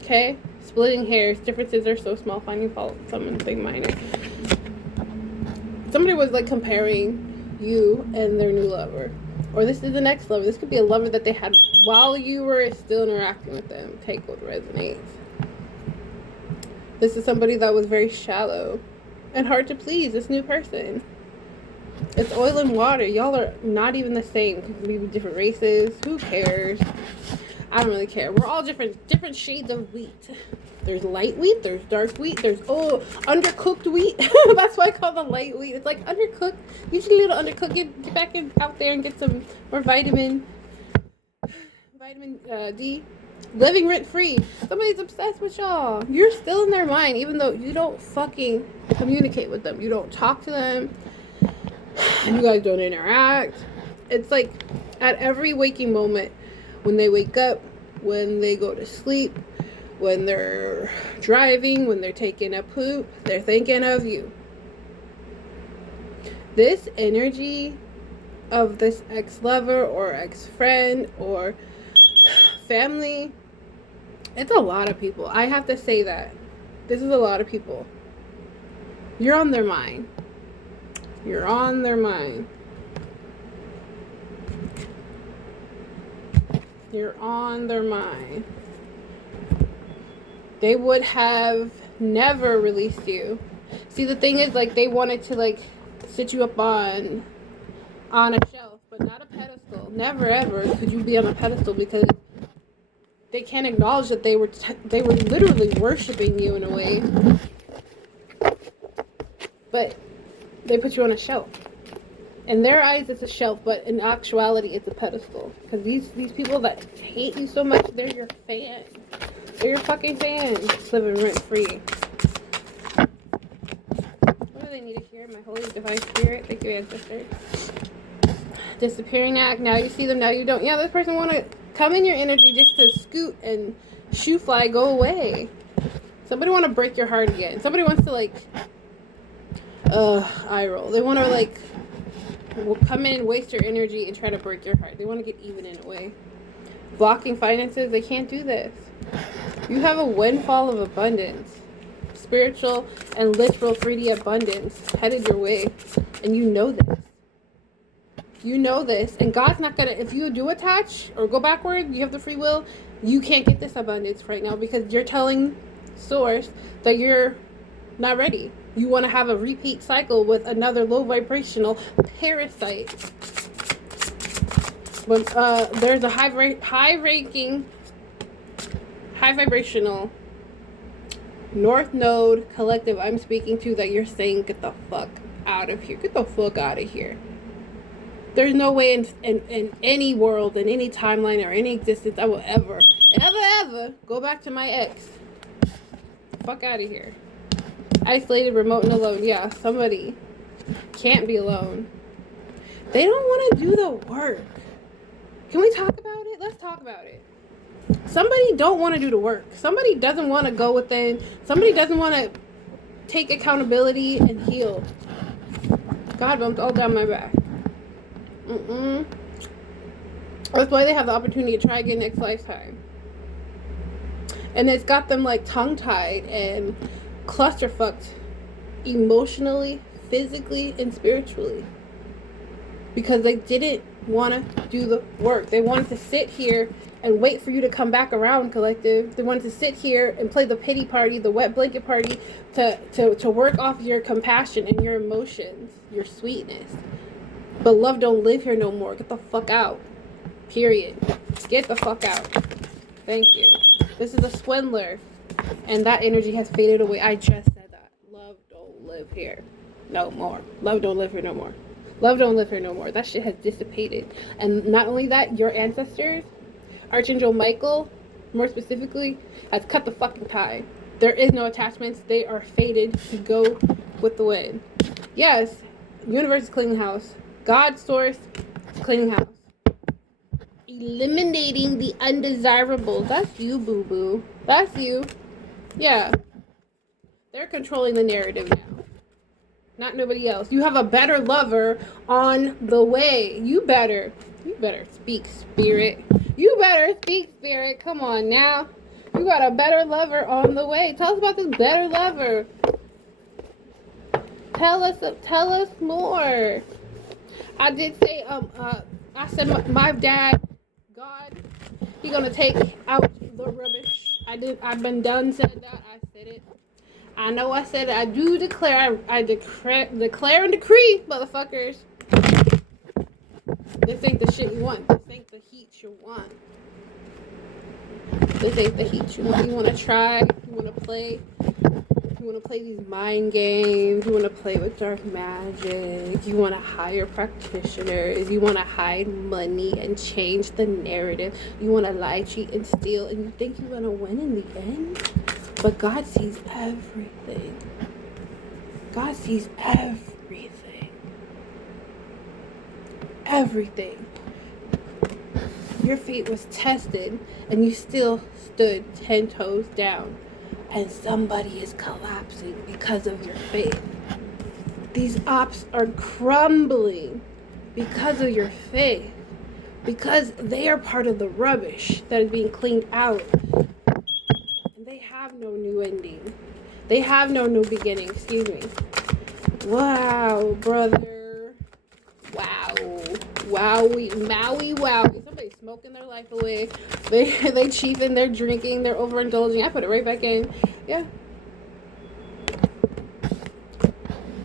Okay? Splitting hairs. Differences are so small. Finding fault with something minor. Somebody was like comparing you and their new lover. Or this is the next lover. This could be a lover that they had while you were still interacting with them. Take what resonates. This is somebody that was very shallow and hard to please. This new person. It's oil and water. Y'all are not even the same. Maybe different races. Who cares? I don't really care. We're all different shades of wheat. There's light wheat, there's dark wheat, there's undercooked wheat. That's why I call it light wheat. It's like undercooked. You should a little undercooked. Get back out there and get some more vitamin D. Living rent free. Somebody's obsessed with y'all. You're still in their mind, even though you don't fucking communicate with them. You don't talk to them. You guys don't interact. It's like at every waking moment, when they wake up, when they go to sleep, when they're driving, when they're taking a poop, they're thinking of you. This energy of this ex-lover or ex-friend or family, it's a lot of people. I have to say that. This is a lot of people. You're on their mind. You're on their mind. You're on their mind. They would have never released you. See, the thing is, like, they wanted to, like, sit you up on a shelf, but not a pedestal. Never, ever could you be on a pedestal, because they can't acknowledge that they were literally worshiping you in a way. But they put you on a shelf. In their eyes, it's a shelf, but in actuality, it's a pedestal. Because these people that hate you so much, they're your fans. They're your fucking fans. Living rent free. What do they need to hear? My holy divine spirit. Thank you, ancestors. Disappearing act. Now you see them, now you don't. Yeah, this person want to come in your energy just to scoot and shoo fly, go away. Somebody want to break your heart again. Somebody wants to, like, eye roll. They want to, like, come in and waste your energy and try to break your heart. They want to get even in a way. Blocking finances, they can't do this. You have a windfall of abundance. Spiritual and literal 3D abundance headed your way. And you know this. You know this. And God's not going to, if you do attach or go backward, you have the free will, you can't get this abundance right now, because you're telling Source that you're not ready. You want to have a repeat cycle with another low vibrational parasite. But there's a high vibrational North Node collective I'm speaking to that you're saying, get the fuck out of here. Get the fuck out of here. There's no way in any world, in any timeline, or any existence I will ever go back to my ex. Fuck out of here. Isolated, remote, and alone. Yeah, somebody can't be alone. They don't want to do the work. Can we talk about it? Let's talk about it. Somebody don't want to do the work. Somebody doesn't want to go within. Somebody doesn't want to take accountability and heal. God bumped all down my back. That's why they have the opportunity to try again next lifetime. And it's got them, like, tongue-tied and clusterfucked emotionally, physically, and spiritually, because they didn't want to do the work. They wanted to sit here and wait for you to come back around, collective. They wanted to sit here and play the pity party, the wet blanket party, to work off your compassion and your emotions, your sweetness. But love don't live here no more. Get the fuck out. Period. Get the fuck out. Thank you. This is a swindler. And that energy has faded away. I just said that. Love don't live here no more. Love don't live here no more. Love don't live here no more. That shit has dissipated. And not only that, your ancestors, Archangel Michael, more specifically, has cut the fucking tie. There is no attachments. They are fated to go with the wind. Yes, universe is cleaning house. God source is cleaning house. Eliminating the undesirables. That's you, boo-boo. That's you. Yeah. They're controlling the narrative now. not nobody else. You have a better lover on the way. You better speak, spirit. You better speak, spirit. Come on now. You got a better lover on the way. Tell us about this better lover. Tell us more. I did say I said my dad, God, he gonna take out the rubbish. I've been done said that. I said it. I know I said it. I do declare. I declare and decree, motherfuckers. This ain't the shit you want. This ain't the heat you want. This ain't the heat you want. You wanna try? You wanna play? You want to play these mind games. You want to play with dark magic. You want to hire practitioners. You want to hide money and change the narrative. You want to lie, cheat, and steal. And you think you're going to win in the end? But God sees everything. God sees everything. Everything. Your faith was tested and you still stood 10 toes down. And somebody is collapsing because of your faith. These ops are crumbling because of your faith. Because they are part of the rubbish that is being cleaned out. And they have no new ending. They have no new beginning. Excuse me. Wow, brother. Wow. Wowie. Maui wowie. Somebody's smoking their life away. They cheating, they're drinking, they're overindulging. I put it right back in. Yeah.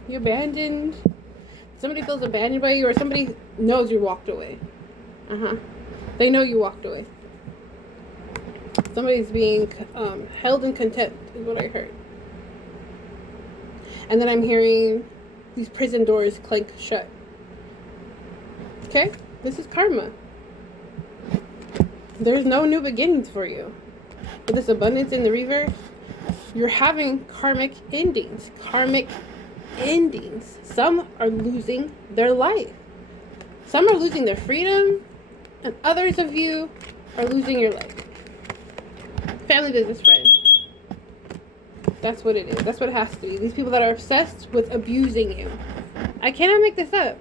You're abandoned. Somebody feels abandoned by you, or somebody knows you walked away. They know you walked away. Somebody's being held in contempt, is what I heard. And then I'm hearing these prison doors clank shut. Okay? This is karma. There's no new beginnings for you. With this abundance in the reverse, you're having karmic endings. Karmic endings. Some are losing their life. Some are losing their freedom. And others of you are losing your life. Family, business, friend. That's what it is. That's what it has to be. These people that are obsessed with abusing you. I cannot make this up.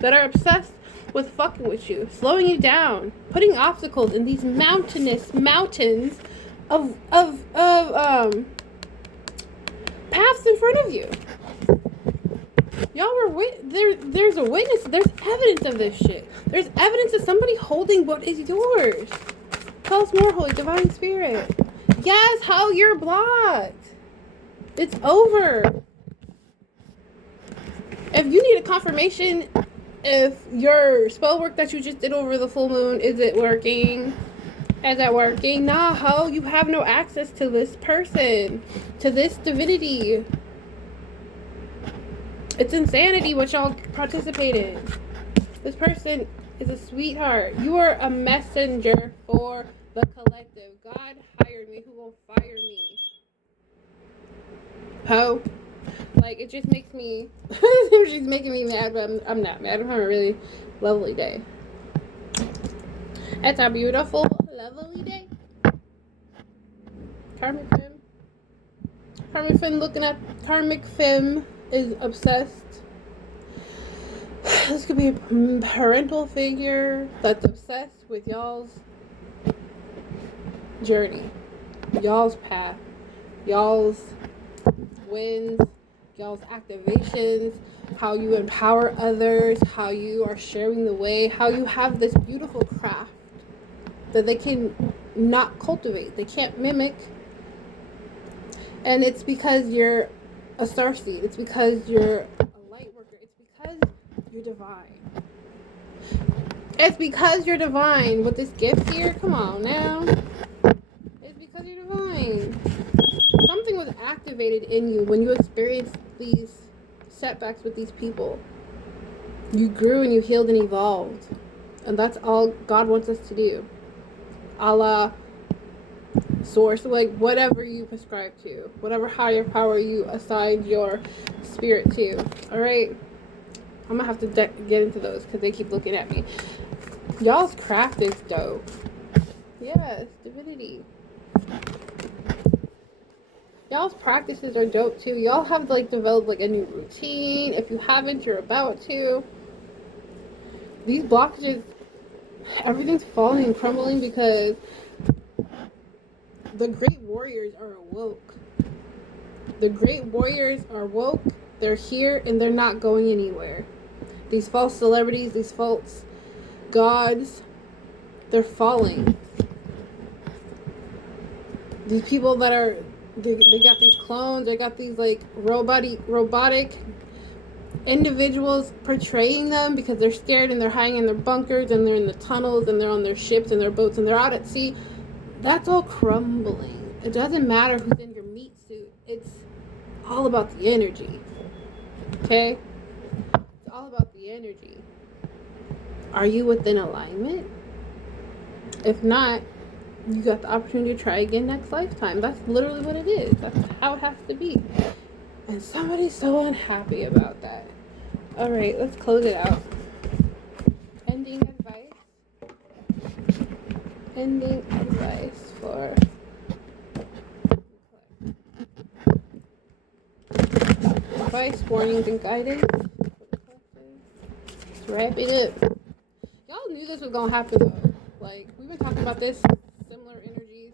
That are obsessed with fucking with you, slowing you down, putting obstacles in these mountains of paths in front of you. Y'all were there's a witness, there's evidence of this shit. There's evidence of somebody holding what is yours. Tell us more, Holy Divine Spirit. Yes, how you're blocked. It's over. If you need a confirmation if your spell work that you just did over the full moon, is it working? Is that working? Nah, ho, you have no access to this person, to this divinity. It's insanity what y'all participate in. This person is a sweetheart. You are a messenger for the collective. God hired me. Who will fire me? Ho. Like, it just makes me... She's making me mad, but I'm not mad. I'm having a really lovely day. It's a beautiful, lovely day. Karmic Femme. Karmic Femme looking at... Karmic Femme is obsessed. This could be a parental figure that's obsessed with y'all's journey. Y'all's path. Y'all's wins. Y'all's activations, how you empower others, how you are sharing the way, how you have this beautiful craft that they can not cultivate, they can't mimic. And it's because you're a starseed. It's because you're a light worker. It's because you're divine. It's because you're divine with this gift here. Come on now. It's because you're divine. Something was activated in you when you experienced these setbacks with these people. You grew and you healed and evolved. And that's all God wants us to do. Allah, source, like whatever you prescribe to. Whatever higher power you assigned your spirit to. Alright? I'm gonna have to get into those because they keep looking at me. Y'all's craft is dope. Yes, divinity. Y'all's practices are dope too. Y'all have like developed like a new routine. If you haven't, you're about to. These blockages, everything's falling and crumbling because the great warriors are awoke. The great warriors are woke. They're here and they're not going anywhere. These false celebrities, these false gods, they're falling. These people that are, they got these clones, they got these like robotic individuals portraying them because they're scared and they're hiding in their bunkers and they're in the tunnels and they're on their ships and their boats and they're out at sea. That's all crumbling. It doesn't matter who's in your meat suit. It's all about the energy. Okay? It's all about the energy. Are you within alignment? If not, you got the opportunity to try again next lifetime. That's literally what it is. That's how it has to be. And somebody's so unhappy about that. Alright, let's close it out. Ending advice. Ending advice for advice, warnings, and guidance. Let's wrap it up. Y'all knew this was gonna happen though. Like, we've been talking about this, similar energies.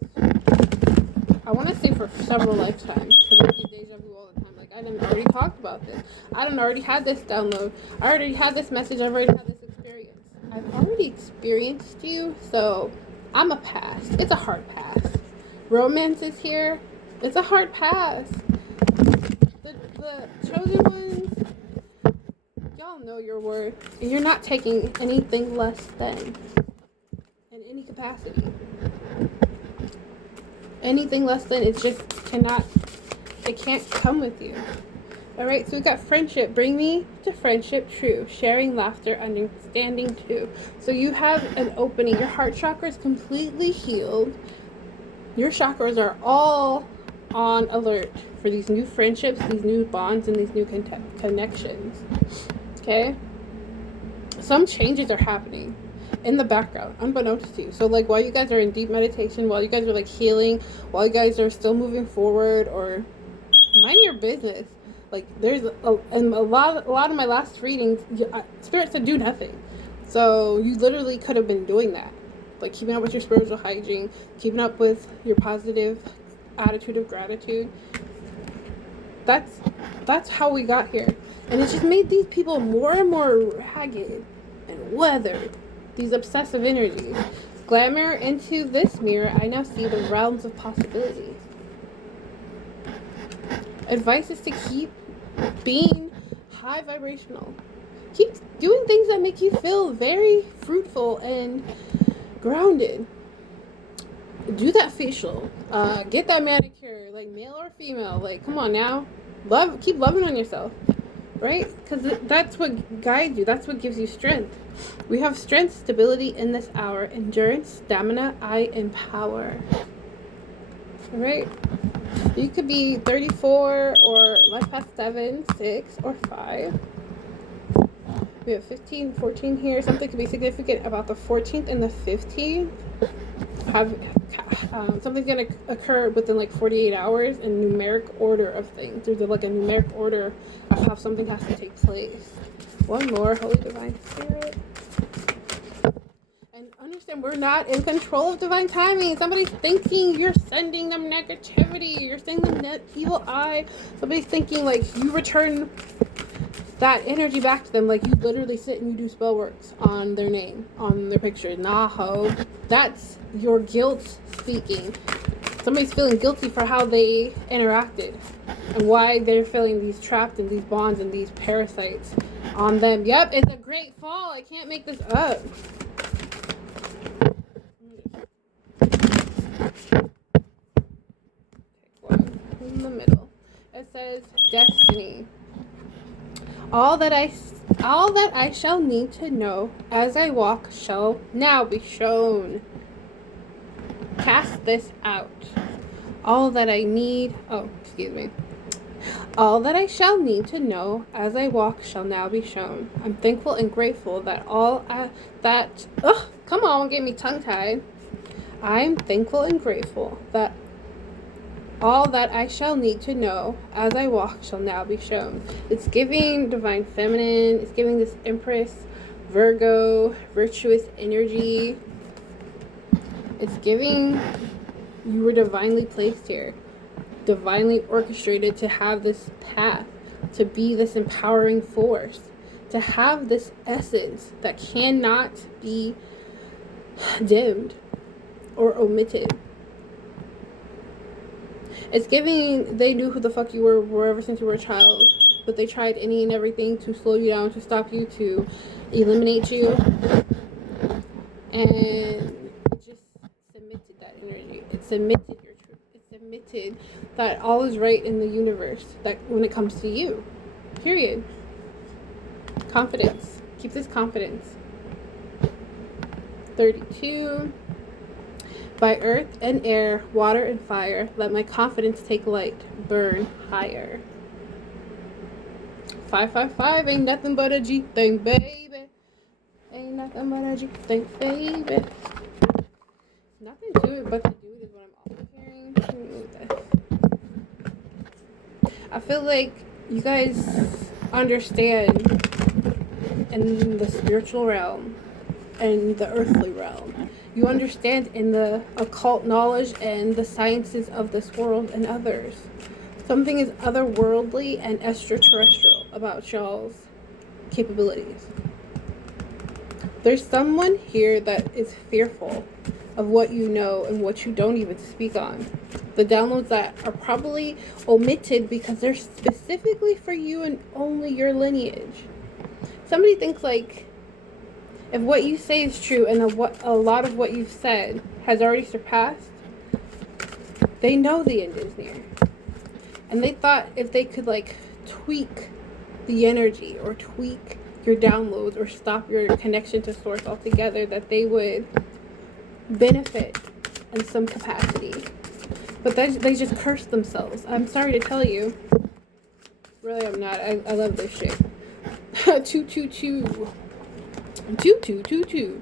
I want to say for several lifetimes. Because I get deja vu all the time. Like, I done already talked about this. I done already had this download. I already had this message. I've already had this experience. I've already experienced you, so I'm a pass. It's a hard pass. Romance is here. It's a hard pass. The chosen ones, y'all know your worth, and you're not taking anything less than in any capacity. Anything less than, it just it can't come with you. Alright, so we got friendship. Bring me to friendship, true. Sharing, laughter, understanding, too. So you have an opening. Your heart chakra is completely healed. Your chakras are all on alert for these new friendships, these new bonds, and these new connections. Okay? Some changes are happening in the background, unbeknownst to you. So, like, while you guys are in deep meditation, while you guys are, like, healing, while you guys are still moving forward, or mind your business. Like, there's a lot of my last readings, Spirit said do nothing. So, you literally could have been doing that. Like, keeping up with your spiritual hygiene, keeping up with your positive attitude of gratitude. That's how we got here. And it just made these people more and more ragged and weathered. These obsessive energies. Glamour into this mirror, I now see the realms of possibilities. Advice is to keep being high vibrational. Keep doing things that make you feel very fruitful and grounded. Do that facial. Get that manicure, like male or female. Like, come on now. Keep loving on yourself. Right? Because that's what guides you. That's what gives you strength. We have strength, stability in this hour. Endurance, stamina, I empower. Alright? You could be 34 or life past 7, 6, or 5. We have 15, 14 here. Something could be significant about the 14th and the 15th. Something's going to occur within like 48 hours in numeric order of things. There's like a numeric order of how something has to take place. One more, Holy Divine Spirit. And understand, we're not in control of divine timing. Somebody's thinking you're sending them negativity. You're sending them evil eye. Somebody's thinking like you return that energy back to them, like you literally sit and you do spell works on their name, on their picture. Nah, ho. That's your guilt speaking. Somebody's feeling guilty for how they interacted and why they're feeling these trapped in these bonds and these parasites on them. Yep, it's a great fall. I can't make this up. One in the middle. It says destiny. All that I shall need to know as I walk shall now be shown. Cast this out. All that I shall need to know as I walk shall now be shown. I'm thankful and grateful that come on, get me tongue-tied. I'm thankful and grateful that All that I shall need to know as I walk shall now be shown. It's giving divine feminine. It's giving this Empress, Virgo, virtuous energy. It's giving you were divinely placed here, divinely orchestrated to have this path, to be this empowering force, to have this essence that cannot be dimmed or omitted. It's giving they knew who the fuck you were ever since you were a child, but they tried any and everything to slow you down, to stop you, to eliminate you, and it just submitted that energy. It submitted your truth. It submitted that all is right in the universe, that when it comes to you, period. Confidence. Keep this confidence. 32. By earth and air, water and fire, let my confidence take light, burn higher. 555 ain't nothing but a G thing, baby. Ain't nothing but a G thing, baby. Nothing to it but to do it is what I'm also hearing. I feel like you guys understand in the spiritual realm and the earthly realm. You understand in the occult knowledge and the sciences of this world and others. Something is otherworldly and extraterrestrial about y'all's capabilities. There's someone here that is fearful of what you know and what you don't even speak on. The downloads that are probably omitted because they're specifically for you and only your lineage. Somebody thinks like, if what you say is true and a lot of what you've said has already surpassed, they know the end is near. And they thought if they could like tweak the energy or tweak your downloads or stop your connection to source altogether, that they would benefit in some capacity. But they just cursed themselves. I'm sorry to tell you. Really, I'm not. I love this shit. 222. 2222.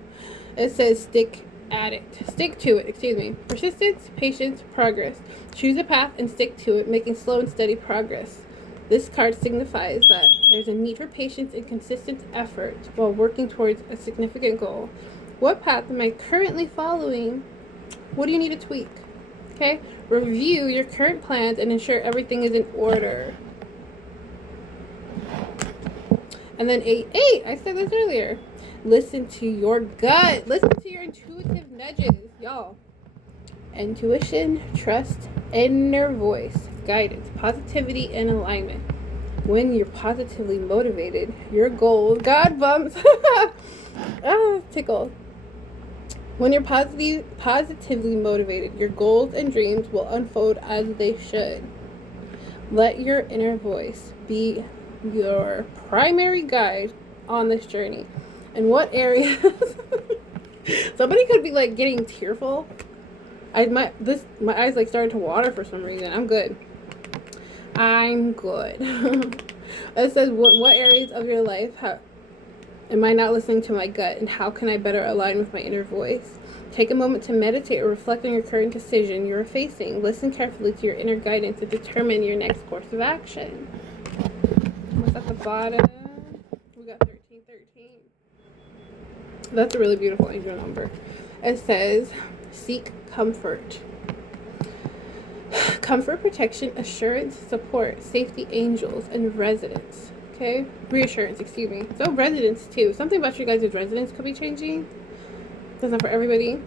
It says stick at it. Stick to it, excuse me. Persistence, patience, progress. Choose a path and stick to it, making slow and steady progress. This card signifies that there's a need for patience and consistent effort while working towards a significant goal. What path am I currently following? What do you need to tweak? Okay? Review your current plans and ensure everything is in order. And then 8. I said this earlier. Listen to your gut. Listen to your intuitive nudges. Y'all. Intuition, trust, inner voice, guidance, positivity, and alignment. When you're positively motivated, your goals... God bumps. Tickle. When you're positively motivated, your goals and dreams will unfold as they should. Let your inner voice be your primary guide on this journey. And what areas... Somebody could be like getting tearful. My eyes like started to water for some reason. I'm good. It says what areas of your life am I not listening to my gut, and how can I better align with my inner voice? Take a moment to meditate or reflect on your current decision you're facing. Listen carefully to your inner guidance to determine your next course of action. What's at the bottom? We got 1313. That's a really beautiful angel number. It says, seek comfort. Comfort, protection, assurance, support, safety, angels, and residence. Okay? Reassurance, excuse me. So residence too. Something about you guys' residence could be changing. That's not for everybody.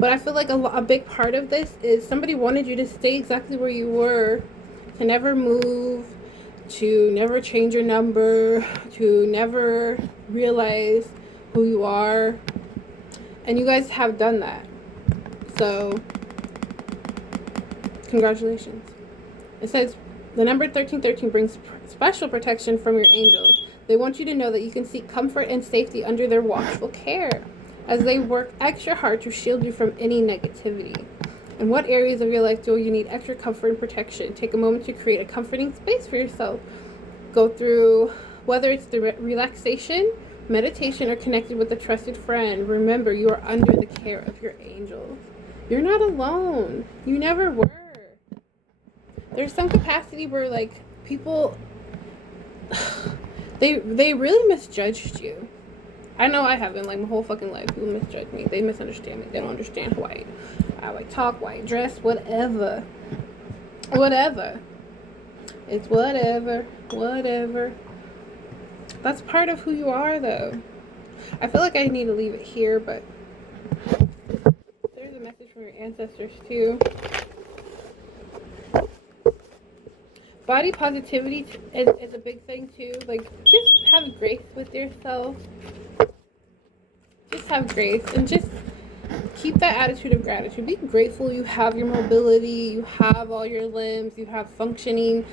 But I feel like a big part of this is somebody wanted you to stay exactly where you were. To never move. To never change your number. To never realize who you are. And you guys have done that. So, congratulations. It says, the number 1313 brings special protection from your angels. They want you to know that you can seek comfort and safety under their watchful care, as they work extra hard to shield you from any negativity. In what areas of your life do you need extra comfort and protection? Take a moment to create a comforting space for yourself. Go through, whether it's through relaxation, meditation, or connected with a trusted friend. Remember, you are under the care of your angels. You're not alone. You never were. there's some capacity where like people they really misjudged you. I know I haven't, like, my whole fucking life. People misjudge me. They misunderstand me. They don't understand how I talk, why I dress, whatever. Whatever. It's whatever. Whatever. That's part of who you are, though. I feel like I need to leave it here, but there's a message from your ancestors, too. Body positivity is a big thing, too. Like, just have grace with yourself. Just have grace and just keep that attitude of gratitude. Be grateful you have your mobility, you have all your limbs, you have functioning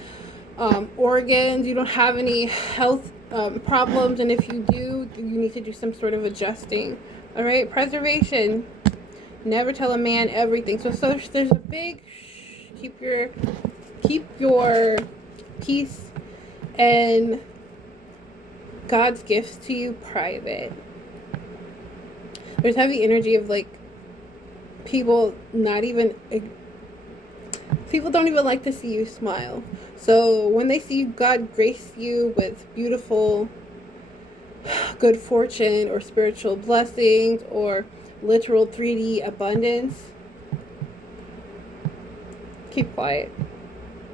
organs, you don't have any health problems, and if you do, you need to do some sort of adjusting. All right, preservation. Never tell a man everything. So there's a big keep your peace and God's gifts to you private. There's heavy energy of like people don't even like to see you smile. So when they see God grace you with beautiful good fortune or spiritual blessings or literal 3D abundance, keep quiet.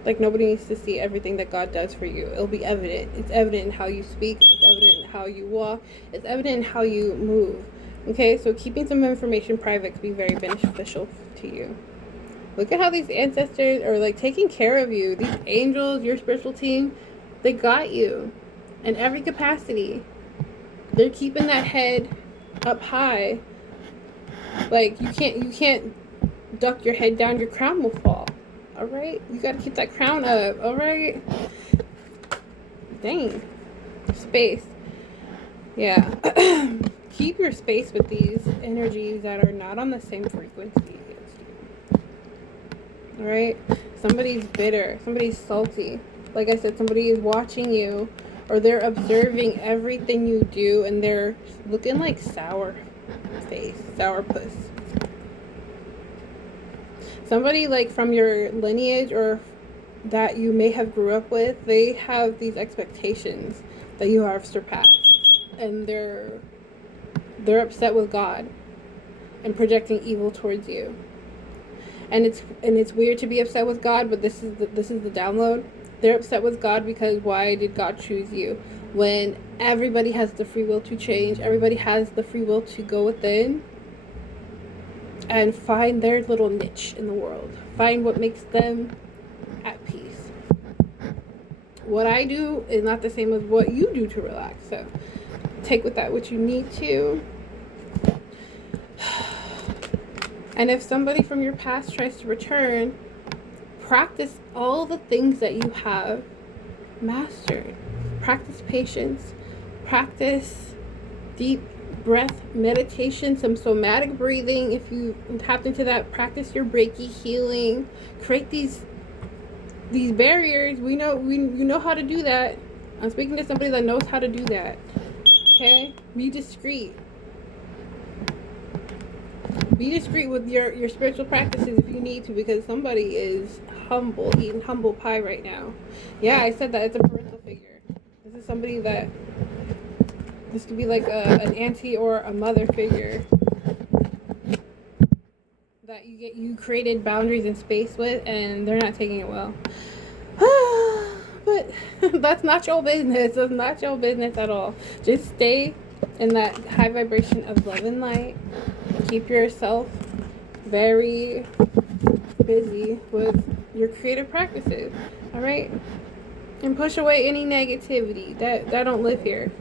Like, nobody needs to see everything that God does for you. It'll be evident. It's evident in how you speak. It's evident in how you walk. It's evident in how you move. Okay, so keeping some information private could be very beneficial to you. Look at how these ancestors are, like, taking care of you. These angels, your spiritual team, they got you in every capacity. They're keeping that head up high. Like, you can't duck your head down. Your crown will fall. All right? You got to keep that crown up. All right? Dang. Space. Yeah. Keep your space with these energies that are not on the same frequency as you. Alright? Somebody's bitter. Somebody's salty. Like I said, somebody is watching you, or they're observing everything you do, and they're looking like sour face, sour puss. Somebody like from your lineage or that you may have grew up with, they have these expectations that you have surpassed, and they're upset with God and projecting evil towards you. And it's weird to be upset with God, but this is the download. They're upset with God because why did God choose you? When everybody has the free will to change, everybody has the free will to go within and find their little niche in the world. Find what makes them at peace. What I do is not the same as what you do to relax. So take with that what you need to. And if somebody from your past tries to return, practice all the things that you have mastered. Practice patience. Practice deep breath meditation, some somatic breathing. If you tapped into that, practice your REIKI healing. Create these barriers. You know how to do that. I'm speaking to somebody that knows how to do that. Okay? Be discreet. Be discreet with your spiritual practices if you need to, because somebody is humble, eating humble pie right now. Yeah, I said that. It's a parental figure. This is somebody that, this could be like an auntie or a mother figure that you created boundaries and space with, and they're not taking it well. But that's not your business. It's not your business at all. Just stay in that high vibration of love and light. Keep yourself very busy with your creative practices, all right? And push away any negativity that don't live here.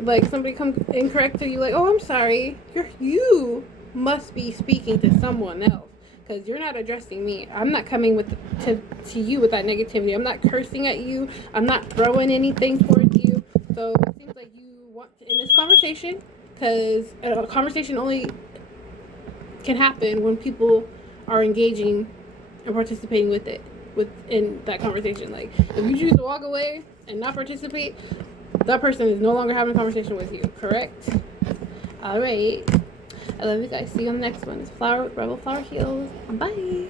Like, somebody comes incorrect to you, like, oh, I'm sorry, you must be speaking to someone else, because you're not addressing me. I'm not coming to you with that negativity. I'm not cursing at you. I'm not throwing anything towards you. So it seems like you want to end this conversation, because a conversation only can happen when people are engaging and participating within that conversation. Like, if you choose to walk away and not participate, that person is no longer having a conversation with you, correct? All right. I love you guys. See you on the next one. It's Rebel Flower Heals. Bye.